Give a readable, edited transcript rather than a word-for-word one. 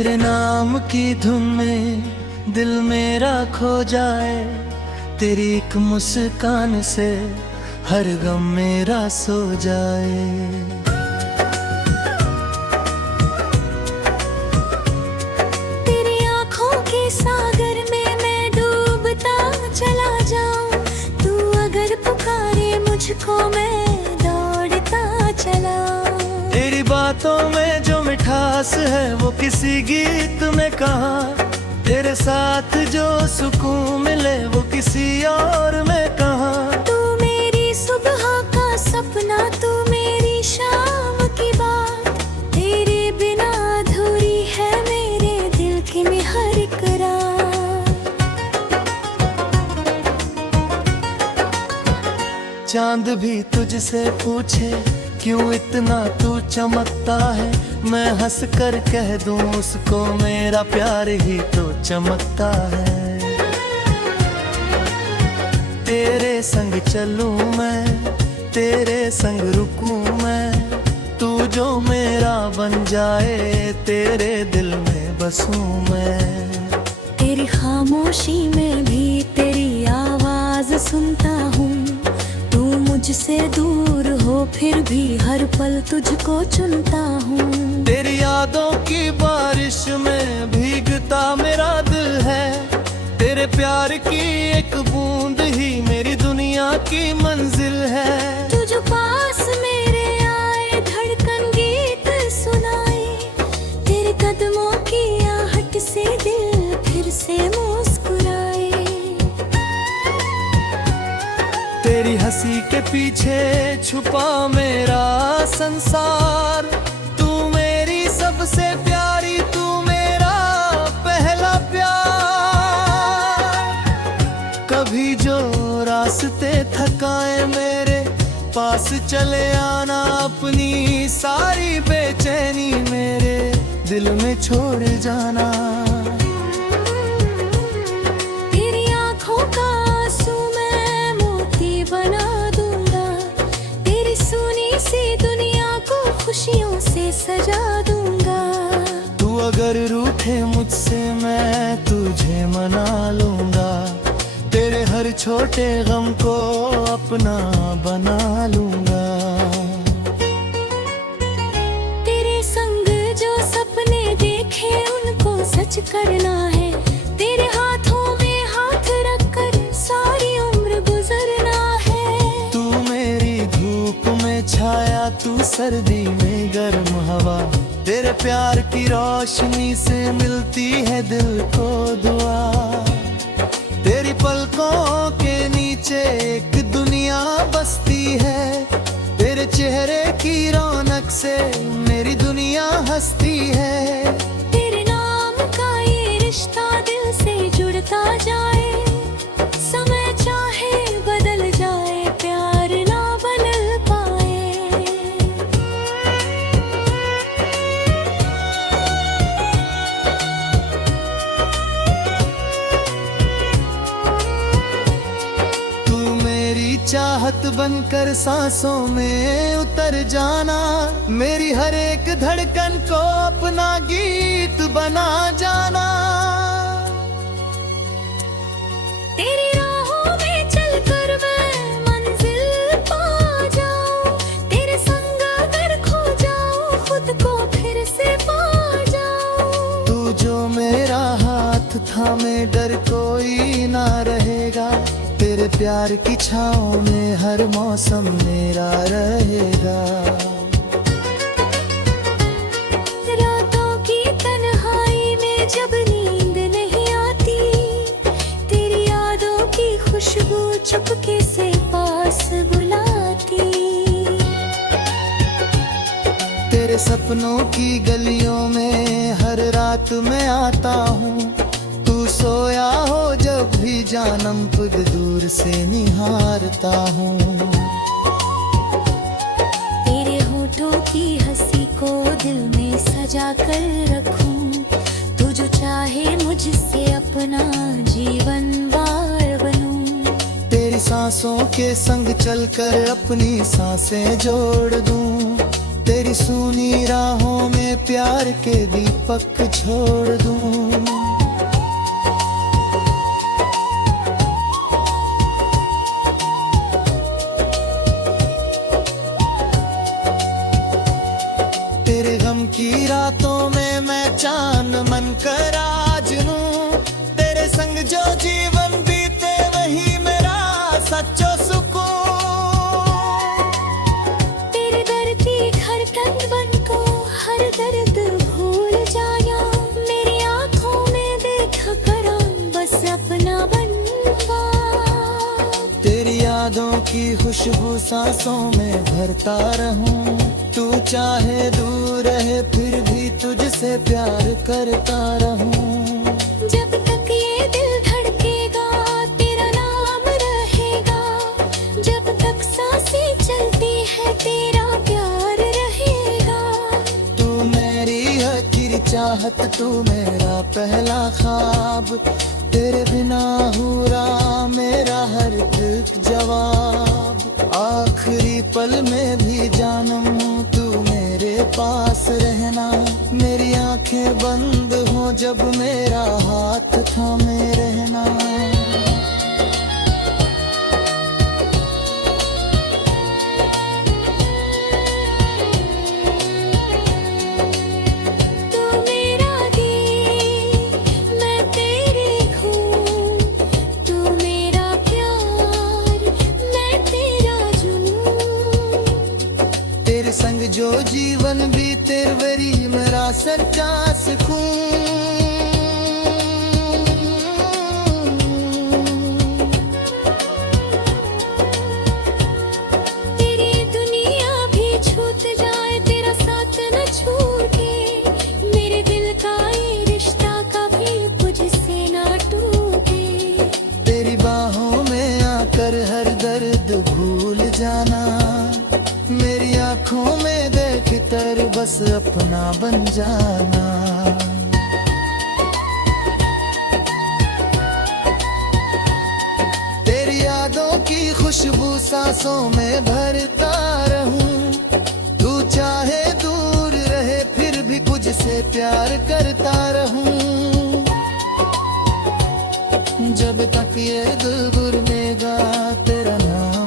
तेरे नाम की धुन में दिल मेरा खो जाए, तेरी एक मुस्कान से हर गम मेरा सो जाए। तेरी आँखों के सागर में मैं डूबता चला जाऊं, तू अगर पुकारे मुझको मैं दौड़ता चला। तेरी बातों में जो मिठास है वो किसी गीत में कहाँ, तेरे साथ जो सुकून मिले वो किसी और में कहाँ। तू मेरी सुबह का सपना, तू मेरी शाम की बात, तेरे बिना अधूरी है मेरे दिल की हर एक रात। चांद भी तुझसे पूछे क्यों इतना तू चमकता है, मैं हंस कर कह दूं उसको मेरा प्यार ही तो चमकता है। तेरे संग चलूं मैं, तेरे संग रुकूं मैं, तू जो मेरा बन जाए तेरे दिल में बसूं मैं। तेरी खामोशी में भी तेरी आवाज सुनता हूँ, तू मुझसे दूर हो फिर भी हर पल तुझको चुनता हूँ। तेरी यादों की बारिश में भीगता मेरा दिल है, तेरे प्यार की एक बूंद ही मेरी दुनिया की मंजिल है। तू जो पास मेरे आए धड़कन गीत सुनाए, तेरे कदमों की आहट से दिल फिर से मुस्कुराए। तेरी हंसी के पीछे छुपा मेरा संसार, तू मेरी सबसे प्यारी, तू मेरा पहला प्यार। कभी जो रास्ते थकाए मेरे पास चले आना, अपनी सारी बेचैनी मेरे दिल में छोड़ जाना। तेरी आँखों का आंसू मैं मोती बना दूंगा, तेरी सुनी सी दुनिया को खुशियों से सजा दूंगा। तू अगर रूठे मुझसे मैं तुझे मना लूंगा, तेरे हर छोटे गम को अपना बना लूंगा। तेरे संग जो सपने देखे उनको सच करना है, तेरे हाथों में हाथ रखकर सारी उम्र गुजरना है। तू मेरी धूप में छाया, तू सर्दी में गर्म हवा, तेरे प्यार की रोशनी से मिलती है दिल को दुआ। तेरी पलकों के नीचे एक दुनिया बसती है, तेरे चेहरे की रौनक से मेरी दुनिया हंसती है। तेरे नाम का ये रिश्ता दिल से जुड़ता जाए, समय चाहे बदल जाए प्यार ना बदल पाए। तू मेरी चाहत बनकर सांसों में उतर जाना, मेरी हर एक धड़कन को अपना गीत बना जाना। तेरी राहों में चलकर मैं मंजिल पा जाऊं, तेरे संग अगर खो जाऊं खुद को फिर से पा जाऊं। तू जो मेरा हाथ थामे डर कोई ना रहेगा, तेरे प्यार की छाँव में हर मौसम मेरा रहेगा। रातों की तन्हाई में जब नींद नहीं आती, तेरी यादों की खुशबू चुपके से पास बुलाती। तेरे सपनों की गलियों में हर रात मैं आता हूँ, तू सोया हो जब भी जानम खुद दूर से निहारता हूँ। तेरे होठों की हंसी को दिल में सजा कर रखूं, तू जो चाहे मुझसे अपना जीवन वार बनूं। तेरी सांसों के संग चलकर अपनी सांसें जोड़ दूं, तेरी सूनी राहों में प्यार के दीपक छोड़ दूं। तेरे गम की रातों में मैं चांद बनकर आज लूं। तेरे संग जो जीवन बीते वही मेरा सच्चो सुकून। तेरे धरती धड़कन बनको हर दर्द भूल जाया। मेरी आंखों में देखा करा बस अपना बनवा। तेरी यादों की खुशबू सांसों में भरता रहूं। तू चाहे दूर रहे फिर भी तुझसे प्यार करता रहूं। जब तक ये दिल धड़केगा तेरा नाम रहेगा। जब तक सांसें चलती है तेरा प्यार रहेगा। तू मेरी आखिरी चाहत, तू मेरा पहला ख्वाब। तेरे बिना हुआ मेरा हर एक जवाब। आखिरी पल में भी जानम तू मेरे पास रहना। मेरी आंखें बंद हो जब मेरा हाथ थामे रहना। तू मेरा दिल मैं तेरे खून। तू मेरा प्यार मैं तेरा जुनून। तेरे संग जो जीवन बीते वही मेरा सच्चा सुकून। तेरी दुनिया भी छूट जाए तेरा साथ न छूटे। मेरे दिल का ये रिश्ता कभी तुझसे ना टूटे। तेरी बाहों में आकर हर दर्द भूल जाना। मेरी आंखों में देख कर बस अपना बन जाना। तेरी यादों की खुशबू सांसों में भरता रहूं। तू चाहे दूर रहे फिर भी तुझसे प्यार करता रहूं। जब तक ये दिल गुरनेगा तेरा नाम